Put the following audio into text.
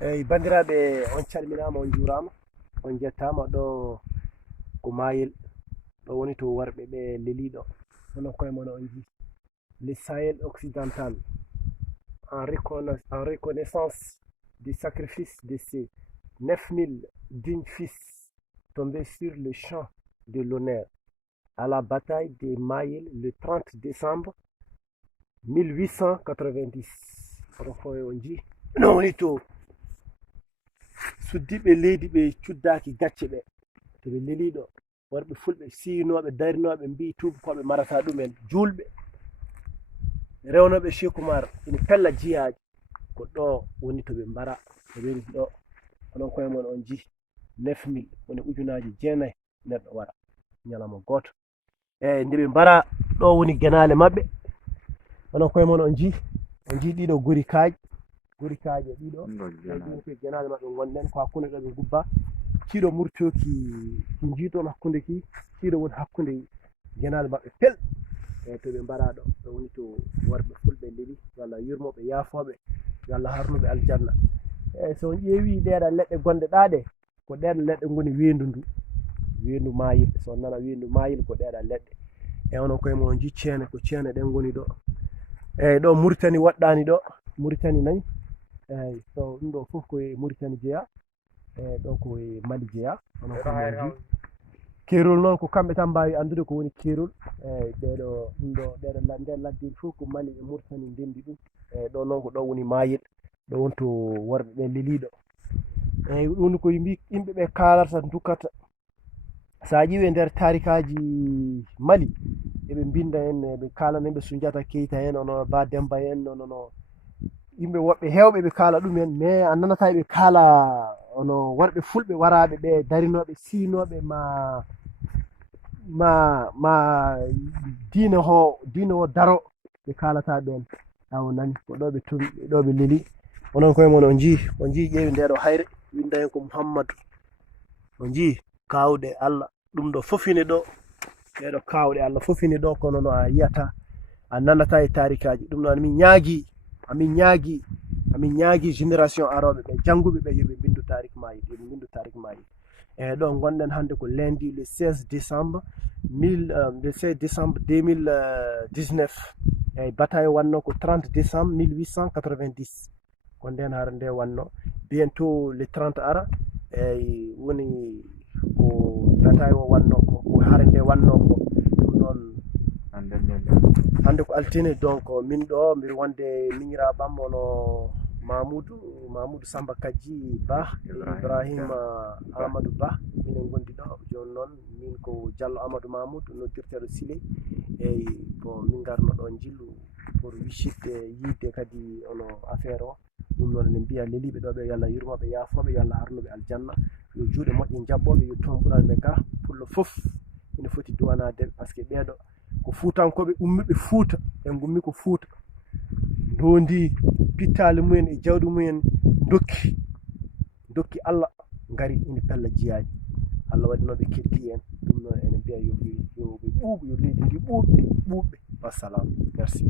Bandiraɓe, on calminama, on jurama, on jettama. Ɗo ko mayel, ɗo woni to worɓe ɓe leliɗo onon koye mon on ji le Sahel occidental, en reconnaissance du sacrifice de ces 9000 dignes fils tombés sur le champ de l'honneur à la bataille des Mayel le 30 décembre 1890. oɗon koye on ji no woni to suddiɓe leydi ɓe cuddaki gacce ɓe to ɓe leliɗo, worɓe fulɓe sinoɓe darinoɓe mbi tubakoɓe marata ɗumen, julɓe rewnoɓe Cheikh Oumar ina pella jiyaji, ko ɗo woni to ɓe mbara ɓe ɓeni ɗo. onon koye mon on ji 9000 woni ujunaji 9 neɗɗo wara ñalawma goto. nde ɓe mbara ɗo woni genale maɓɓe. onon koye mon on ji ɗiɗo guri kaaje ɗiɗo koye genale maɓɓe gonɗen, ko hakkude ɗo ɓe gubba. kiiɗo murtoki jiiton hakkude ki, kiiɗo woni hakkude genale maɓɓe pel. to ɓe mbara ɗo woni to worɓe fulɓe leli, yo Allah yurmoɓe, yaafoɓe, yo Allah harnuɓe aljanna. so on ƴeewi ɗeɗal leɗɗe gonɗe ɗaɗe, ko ɗeɗal leɗɗe goni wendu mayil. so on nana wendu mayil ko ɗeɗal leɗɗe. onon koye mon on ji ceene, ko ceene ɗen goni ɗo. ɗo Mauritanie waɗɗani ɗo, Mauritanie nayi. so ɗum ɗo fof koye Mauritanie jeeya, ɗo koye Mali jeeya. onon koye mon ji kerol noon ko kamɓe tan mbawi andude ko woni kerol. ɗeɗo ɗum ɗo ɗeɗo nder ladde fof ko Mali e Mauritanie ndendi ɗum. ɗo noon ko ɗo woni mayel, ɗo wonto worɓe ɓe leliɗo. ɗum ko yimɓe ɓe kalata dukkata. sa ƴiwi nder tarikaji Mali eɓe binda en, ɓe kalana yimɓe Soundiata Keita en, ono Ba Demba en, onono yimɓe woɓɓe hewɓe ɓe kala ɗumen, mais a nanata ɓe kala ono worɓe fulɓe waraɓe ɓe darinoɓe sinoɓe ma diine o daro, ɓe kalata ɓen. awo nani ko ɗo ɓe tumi, ɗo ɓe leli. onon koye mon on ji ƴeewi ndeɗo hayre winda hen ko Mouhammadou. on ji kawɗe Allah ɗum ɗo fofine ɗo, ɗeɗo kawɗe Allah fofine ɗo, kono no a yiyata a nanata e tarikaji. ɗum ɗo amin ñaagui génération aroɓe ɓe janguɓe ɓe yoɓe bindu tarik mayi, ɗo gonɗen hande ko lundi le 16 décembre 2019. bataille wanno ko 30 décembre 1890 ko nden har nde wanno. bientôt le 30 ara woni ko bataille o wanno ko hare nde wanno ko. ɗum ɗon hande ko altine, donc min ɗo mbiɗa wonde miñiraɓam ono Mamoudou Samba Kadji Ba, Ibrahima Amadou Ba, minen gondi ɗo. joni noon min ko Diallo Amadou Mamoudou noddirteɗo Siley. ko min garno ɗo jillu pour wiccitde yidde kadi ono affaire o. ɗum noon emin mbiya leliɓe ɗo ɓe yo Allah yurmoɓe, yaafoɓe, yo Allah harnuɓe aljanna, yo juuɗe moƴƴe jabboɓe, yo toon ɓuranɓe ga. pullo fof ina foti duwanadeɓe, par ce que ɓeɗo ko fuutankoɓe ummiɓe Fuuta, ɓe gummi ko Fuuta, dondi pittali mumen e jawdi mumen, dokki Allah, ngari ina pella jiyaji. Allah waɗi noon ɓe ketti en. ɗum noon enen mbiya yo ɓe ɓuuɓe, yo leydi ndi ɓuuɓɓe. Wassalam, merci.